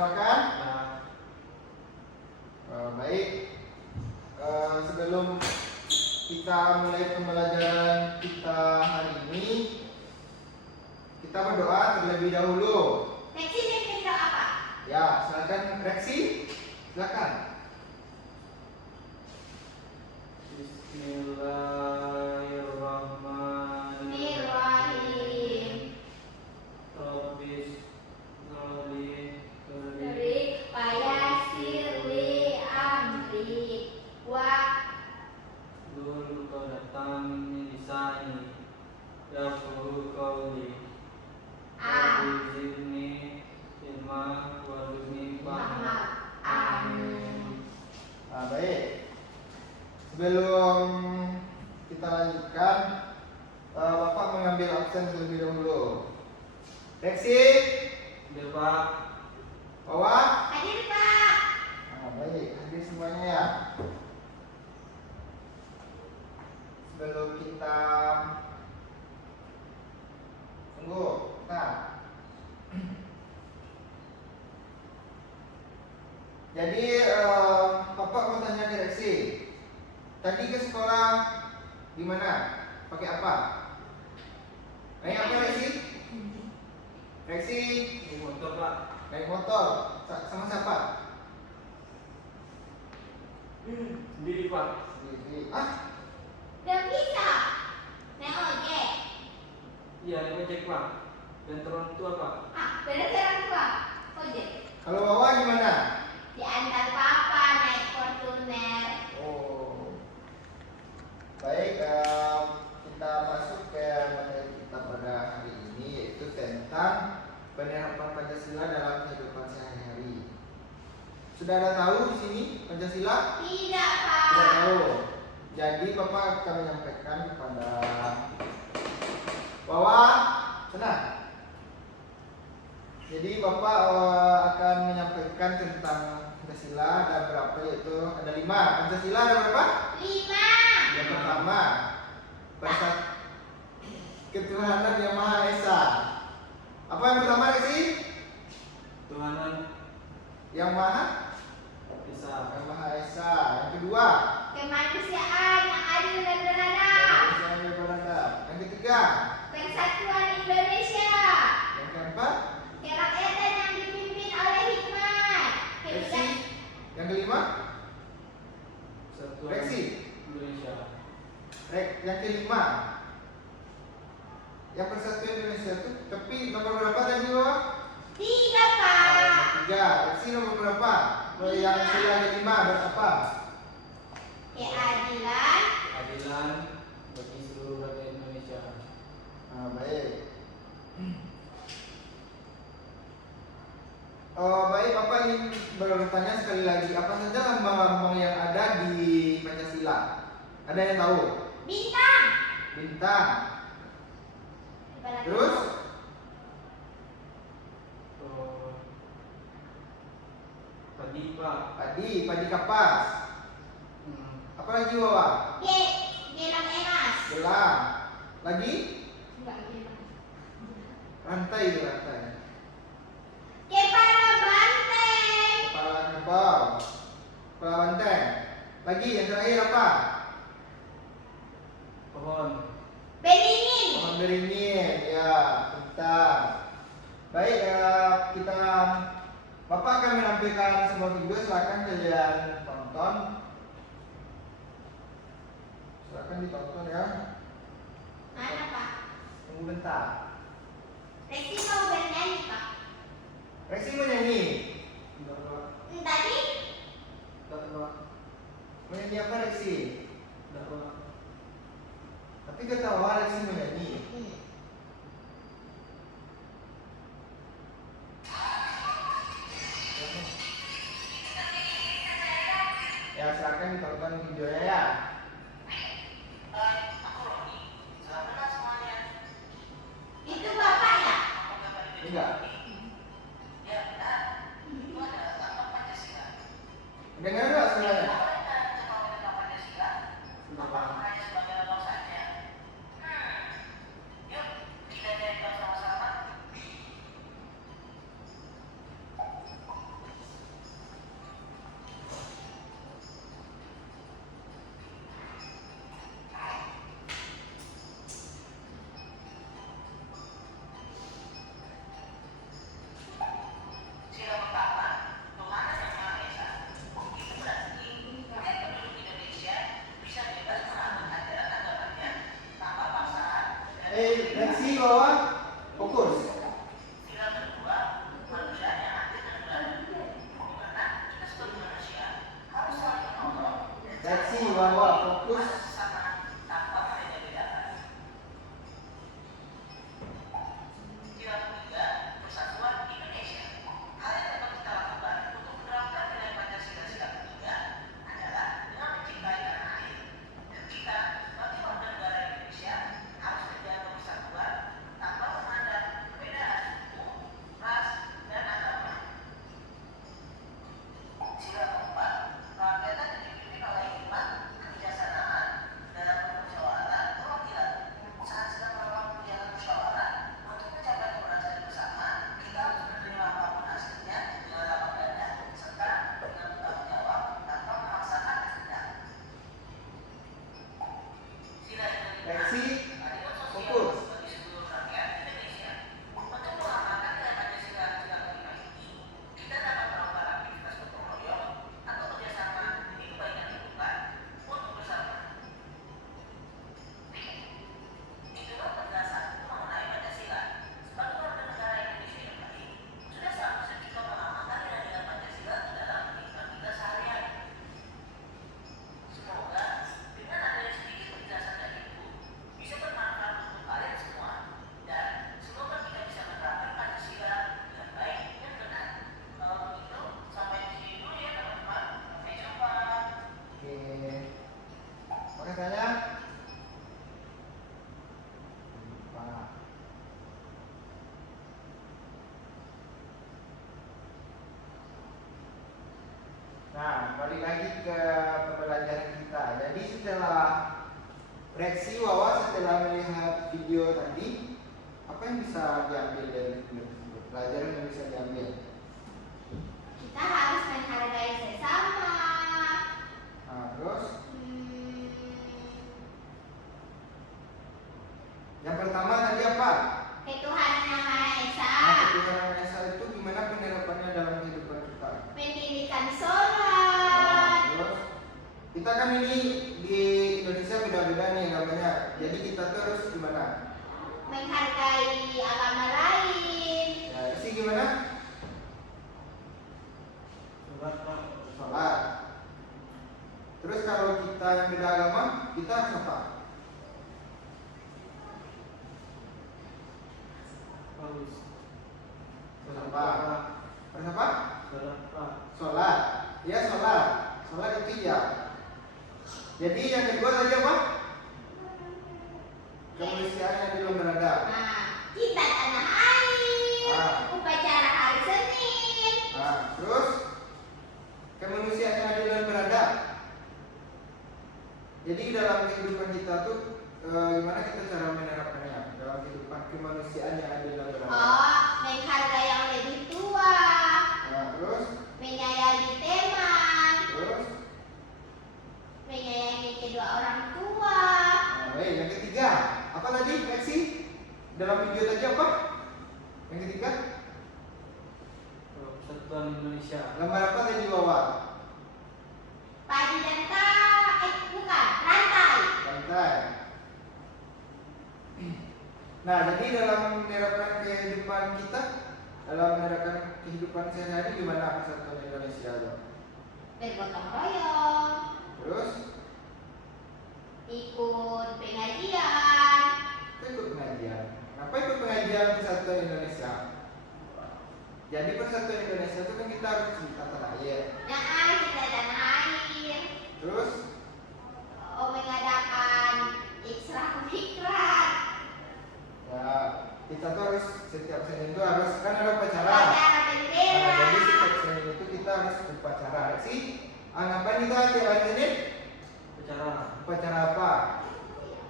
makan? Ya. Baik. Sebelum kita mulai pembelajaran kita hari ini, kita berdoa terlebih dahulu. Reksi mimpin doa apa? Ya, silakan Reksi. Silakan. Bismillahirrahmanirrahim. Rabbis Nali Beri payasirli amri wa Dul Qadatan Lisani Yafuru Qawli Zidni Ilma Warzuqni Fahma. Amin. Baik. Sebelum kita lanjutkan, Bapak mengambil absen terlebih dahulu. Reksi, Hadir Pak. Wawa. Hadir Pak. Baik, hadir semuanya ya. Sebelum kita tunggu, jadi Bapak mau tanya ke Reksi. Tadi ke sekolah di mana? Pakai apa? Naik apa Reksi? Reksi Ini motor Pak. naik motor. Sama siapa? Sendiri Pak. Sendiri. Gak bisa. Naik ojek. Iya, ini ojek Pak. Dan orang tua Pak. Bener orang tua. Ojek. Kalau Wawa gimana? Diantar papa naik Fortuner. Oh. Baik, kita masuk ke materi kita pada hari ini, yaitu tentang penerapan Pancasila dalam kehidupan sehari-hari. Sudah ada tahu di sini Pancasila? Tidak Pak. Tidak tahu. Jadi Bapak akan menyampaikan kepada Wawa. Senang. Jadi Bapak akan menyampaikan tentang Pancasila. Ada berapa, yaitu ada 5. Pancasila ada berapa? 5. Yang pertama, ketuhanan yang Maha Esa. Apa yang pertama sih? Tuhanan Yang Maha Esa. Yang Maha Esa. Yang kedua, Kemanusiaan yang adil dan beradab. Manusia yang beradab. Yang ketiga, Persatuan Indonesia. yang keempat, Kerakyatan yang dipimpin oleh hikmat. Reksi. Yang kelima, Persatuan Reksi. Indonesia. Yang kelima, yang Persatuan Indonesia itu. Tapi nomor berapa tadi Bapak? 3 Pak. Nomor 3. Reksi nomor berapa? Yang sila kelima berapa? Keadilan. Keadilan bagi seluruh rakyat Indonesia. Baik. Baik, Bapak ingin bertanya sekali lagi, apa saja lambang-lambang yang ada di Pancasila? Ada yang tahu? Bintang. Bintang. Terus? Tadi Pak. Padi kapas. Apa lagi Wawa? Gelang emas. Gelang. Lagi? Enggak gelang. Rantai itu rantai. Kepala banteng. Kepala kerbau. Kepala banteng. Lagi yang terakhir apa? Pohon. Beringin. Pohon beringin. Ya, pintar. Baik, Bapak akan menampilkan sebuah video, silakan kalian tonton. Silakan ditonton ya. Mana Pak? Tunggu bentar. Reksi mau bernyanyi Pak. Reksi menyanyi. Enggak Pak. Tadi Enggak Pak. Menyanyi apa Reksi? Enggak Pak. Tapi ketawa Reksi menyanyi. Ya, silakan ditonton videonya ya. itu Bapak ya? Enggak. Dengar enggak suaranya? Sudah Pak. Nah, balik lagi ke pembelajaran kita. Jadi setelah reaksi Wawa setelah melihat video tadi, apa yang bisa diambil dari video tersebut? Pelajaran yang bisa diambil. Kita harus menghargai sesama. Nah, terus yang pertama tadi apa? Ketuhanan Yang Maha Esa. Nah, Ketuhanan Yang Maha Esa itu gimana penerapannya dalam kehidupan kita? Mendirikan Nah, sholat. terus kita kan ini di Indonesia beda-beda nih namanya. Jadi kita tuh harus gimana? Menghargai agama lain. Ya, sih gimana? Sholat Pak. Sholat. Terus kalau kita yang beda agama, kita harus apa? Harus. Sholat Apa? Pak. Harus apa? Sholat Pak. Sholat. Ya sholat. Sholat itu ya. Jadi yang kedua tadi apa? Kemanusiaan yang belum beradab. Nah, kita tanah air. Ah. Upacara hari Senin. Nah, terus kemanusiaan yang adil dan beradab. Jadi dalam kehidupan kita tuh gimana kita cara menerapkannya dalam kehidupan kemanusiaan yang adil dan beradab? Oh, menghargai yang lebih tua. Nah, terus, Menyayangi teman. terus, Menyayangi kedua orang tua. nah, baik. Yang ketiga, apa tadi reaksi dalam video tadi apa? Yang ketiga, Persatuan Indonesia. lembar apa tadi bawah? Padi dan bukan, rantai. Pantai. Nah, jadi dalam menerapkan kehidupan kita, dalam menerapkan kehidupan sehari-hari gimana persatuan Indonesia itu? Bergotong royong. Terus, Ikut pengajian. kita ikut pengajian. Kenapa ikut pengajian persatuan Indonesia? Jadi persatuan Indonesia itu kan kita harus cinta tanah air. Nah, kita tanah air. Terus, Mengadakan Isra Mikrat. ya kita tuh harus setiap Senin itu harus kan ada upacara. Upacara Nah, bendera. jadi setiap Senin itu kita harus upacara. Sih, ngapain kita tiap hari Senin? Acara. Upacara apa?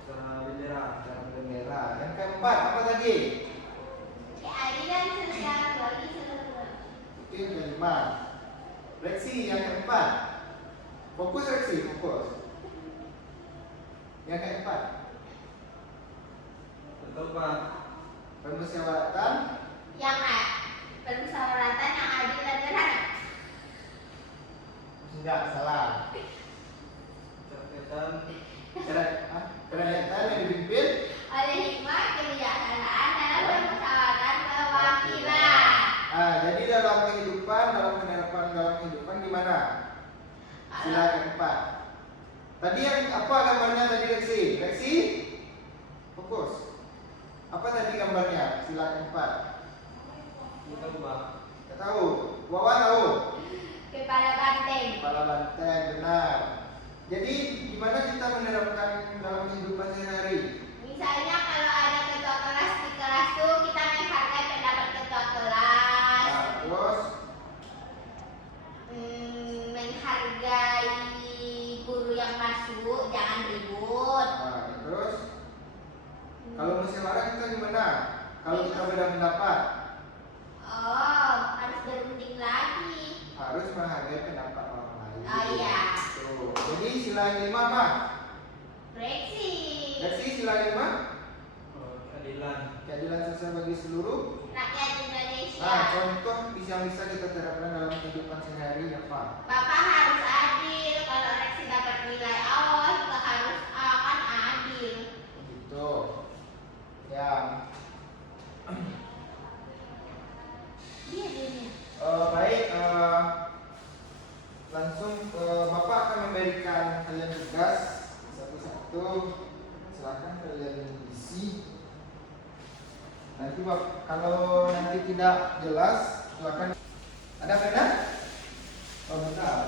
Acara bendera. Upacara bendera. Yang keempat apa tadi? Keadilan sosial bagi seluruh. Itu yang kelima. Reaksi yang keempat. Fokus reaksi, fokus. Yang keempat, Betul Pak. permusyawaratan. Yang permusyawaratan yang adil dan beradab. Enggak, salah. Kerakyatan yang dipimpin. Oleh hikmah kebijaksanaan dalam permusyawaratan perwakilan. Nah, jadi dalam kehidupan, dalam penerapan dalam kehidupan gimana? Sila keempat. Tadi yang apa gambarnya tadi reaksi? Reaksi? Fokus. Apa tadi gambarnya? Sila keempat. Betul Pak. Kita tahu. Wawa tahu. Kepala banteng. Kepala banteng, benar. Jadi gimana kita menerapkan dalam kehidupan sehari-hari? Misalnya kalau ada ketua kelas di kelas tuh kita menghargai pendapat ketua kelas. Nah, terus Menghargai guru yang masuk, jangan ribut. nah, terus kalau musyawarah kita gimana? Kalau kita beda pendapat, Oh, harus berunding lagi. harus menghargai pendapat orang lain. Oh iya. Tuh. Jadi sila yang kelima apa? Reaksi. Reaksi sila yang kelima, Keadilan. keadilan sosial bagi seluruh. Rakyat Indonesia. Nah, contoh yang bisa kita terapkan dalam kehidupan sehari-hari apa? Bapak harus adil. Kalau reaksi dapat nilai awal juga harus akan adil. Gitu. Yang Iya dia. baik, langsung Bapak akan memberikan kalian tugas satu-satu. Silakan kalian isi. Nanti kalau nanti tidak jelas, silakan. Ada pena? Oh, bentar.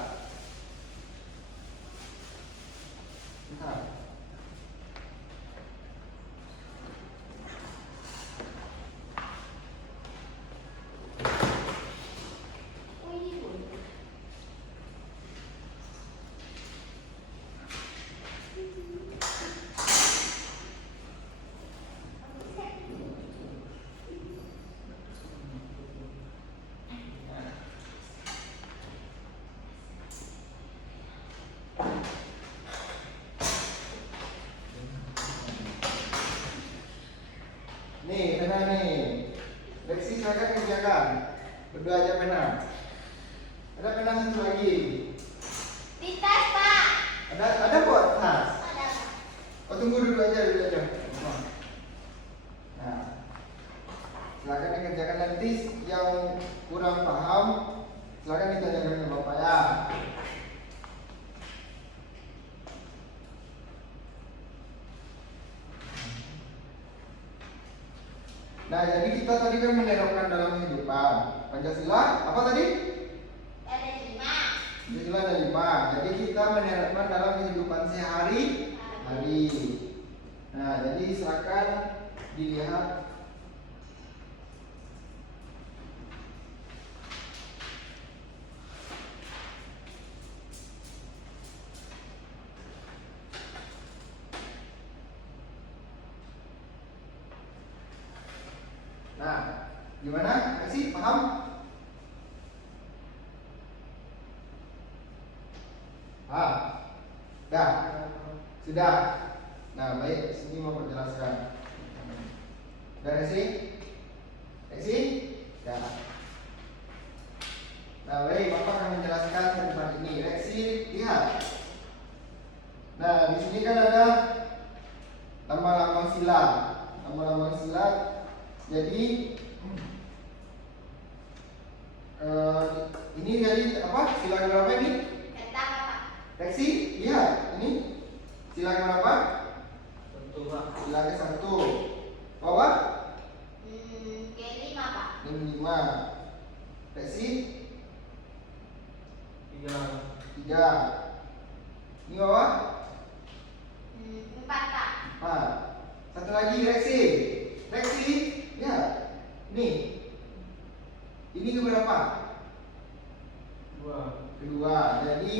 Bentar. ada pena. Ada pena satu lagi. Di tas, Pak. Ada buat tas. Ada, Pak. Oh, tunggu dulu aja. Nah, silakan dikerjakan nanti. Yang kurang paham, silakan ditanyakan ke Bapak ya. Nah, jadi kita tadi kan menerapkan dalam kehidupan Pancasila apa tadi? Ada 5. Pancasila ada 5. Jadi kita menerapkan dalam kehidupan sehari-hari. Nah, jadi silakan dilihat. Nah, gimana? Kasih paham? Dah. Sudah. Nah, baik, sini mau menjelaskan. Udah Resi? Ya. Nah, baik, Bapak akan menjelaskan tentang ini. Reksi, lihat. Nah, di sini kan ada lambang-lambang sila. Lambang-lambang sila. Jadi ini jadi apa? Sila berapa ini? Kata, Pak. Reksi, lihat. Ini sila berapa? Tentu, Pak. Sila ke-1. Bawah? Ke-5, Pak. Ini 5. Reksi 3. Ini bawah? 4, Pak. 4. Satu lagi reksi. Lihat. Ini keberapa? 2. Kedua. Jadi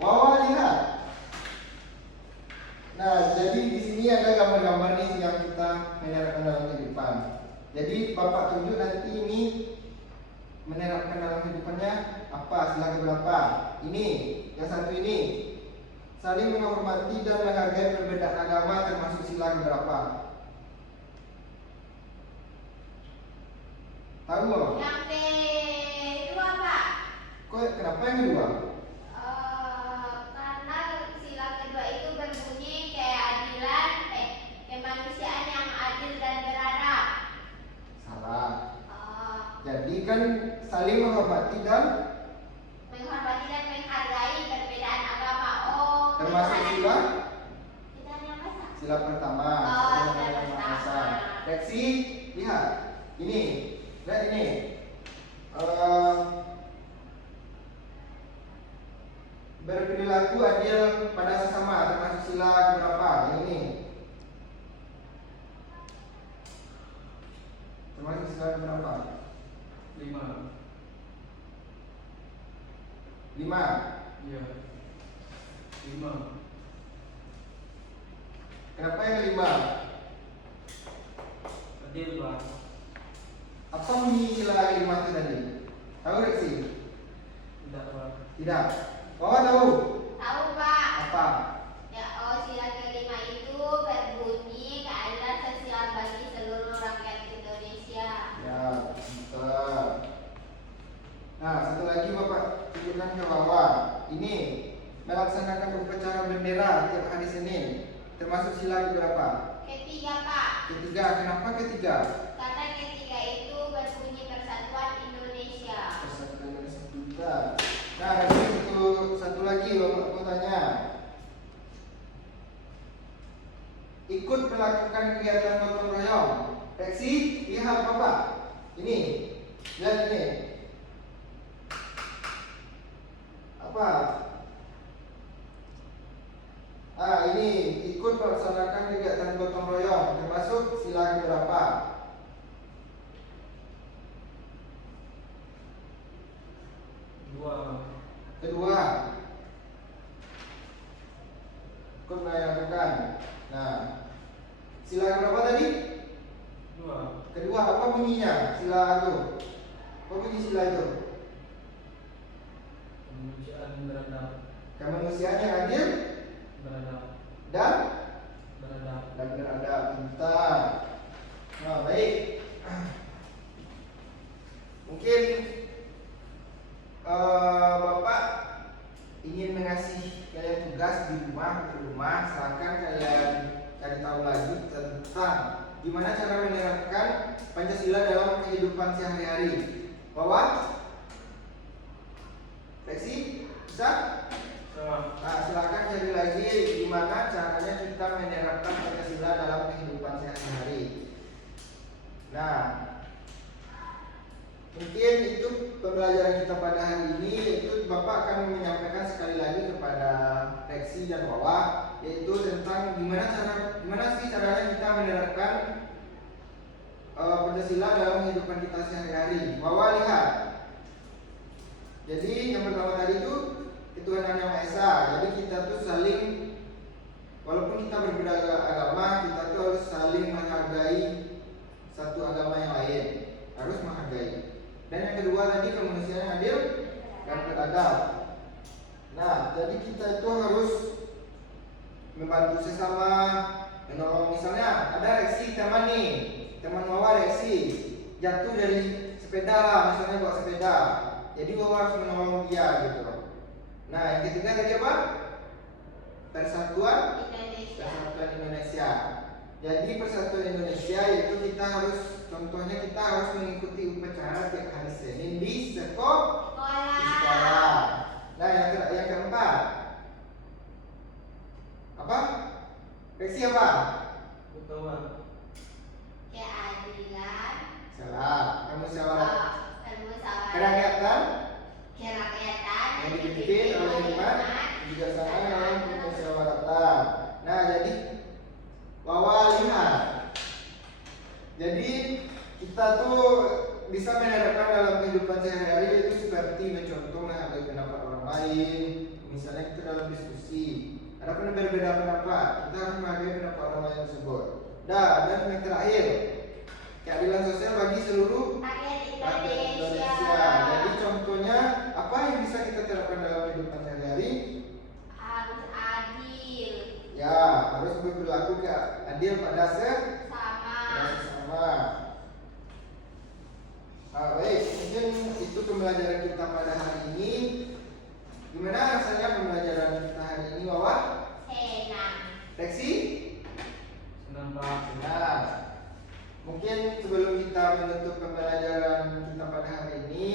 bawah lihat. Nah, jadi di sini ada gambar-gambar nih yang kita menerapkan dalam kehidupan. Jadi Bapak tunjuk nanti ini menerapkan dalam kehidupannya apa, sila keberapa? Ini, yang satu ini. Saling menghormati dan menghargai perbedaan agama termasuk sila keberapa? Tahu nggak? Yang kedua, Pak. Kok kenapa yang kedua? Karena sila kedua itu berbunyi keadilan, kemanusiaan yang adil dan beradab. Salah. Jadi kan saling menghormati dan Menghormati dan menghargai perbedaan agama. termasuk sila Kita yang apa? sila pertama. Sila pertama. Reksi, lihat. Ini, lihat ini. Berperilaku adil pada sesama termasuk sila berapa? Yang ini. Termasuk sila berapa? 5. 5. Iya. 5. Kenapa yang 5? Adil, Pak. Apa bunyi sila 5 itu tadi? Tahu Reksi? Tidak, Pak. Tidak. Oh, tahu. Tahu, Pak. Apa? Ya, sila kelima itu berbunyi keadilan sosial bagi seluruh rakyat Indonesia. Ya, betul. Nah, satu lagi Bapak tunjukkan ke bawah. Ini melaksanakan upacara bendera tiap hari Senin. Termasuk sila berapa? Ketiga, Pak. Ketiga. Kenapa ketiga? Karena ketiga itu berbunyi Persatuan Indonesia. Persatuan Indonesia juga. Nah, ada satu lagi Bapak mau tanya. Ikut melakukan kegiatan gotong royong. Reksi, lihat Bapak. Ini, lihat ini. Apa? Ini ikut melaksanakan kegiatan gotong royong termasuk sila berapa? Kedua. Ikut melakukan. Nah, sila berapa tadi? 2. Kedua, apa bunyinya? Sila itu. Apa bunyi sila itu? Kemanusiaan beradab. Kemanusiaan yang adil Beradab. dan Beradab. beradab. Pintar. Nah, baik. Mungkin Bapak ingin mengasih kalian tugas di rumah, silahkan kalian cari tahu lagi tentang gimana cara menerapkan Pancasila dalam kehidupan sehari-hari. Bapak, Lexi, bisa? Nah, silakan cari lagi gimana caranya kita menerapkan Pancasila dalam kehidupan sehari-hari. Nah, mungkin itu pembelajaran kita pada hari ini, yaitu Bapak akan menyampaikan sekali lagi kepada Lexi dan Wawa, yaitu tentang gimana sih caranya kita menerapkan Pancasila dalam kehidupan kita sehari-hari. Wawa lihat. Jadi yang pertama tadi itu ketuhanan yang Maha Esa. Jadi kita tuh saling, walaupun kita berbeda agama, kita tuh harus saling menghargai satu agama yang lain, harus menghargai. Dan yang kedua tadi kemanusiaan yang adil dan beradab. Nah, jadi kita itu harus membantu sesama, menolong. Misalnya ada Reksi teman nih, teman Wawa Reksi jatuh dari sepeda lah, misalnya bawa sepeda. Jadi Wawa harus menolong dia gitu. Nah, yang ketiga tadi apa? Persatuan Indonesia. Jadi Persatuan Indonesia itu kita harus, contohnya kita harus mengikuti upacara tiap hari Senin di sekolah. Nah, yang keempat apa? Reaksi apa? Ketuaan. Keadilan. Salah. Musyawarah. Kerakyatan. Yang dipimpin oleh hikmat kebijaksanaan dalam permusyawaratan. Nah, jadi Wawa lihat. Jadi kita tuh bisa menerapkan dalam kehidupan sehari-hari, yaitu seperti mencontoh menghargai pendapat orang lain. Misalnya kita dalam diskusi, ada berbeda pendapat, kita harus menghargai pendapat orang lain tersebut. Dan yang terakhir, keadilan sosial bagi seluruh rakyat Indonesia. Jadi contohnya apa yang bisa kita terapkan dalam kehidupan sehari-hari? Harus adil. Ya, harus berlaku adil pada sesama. Baik, mungkin itu pembelajaran kita pada hari ini. Gimana rasanya pembelajaran kita hari ini, Wawa? Senang. Lexi? Senang Pak. Senang. Mungkin sebelum kita menutup pembelajaran kita pada hari ini,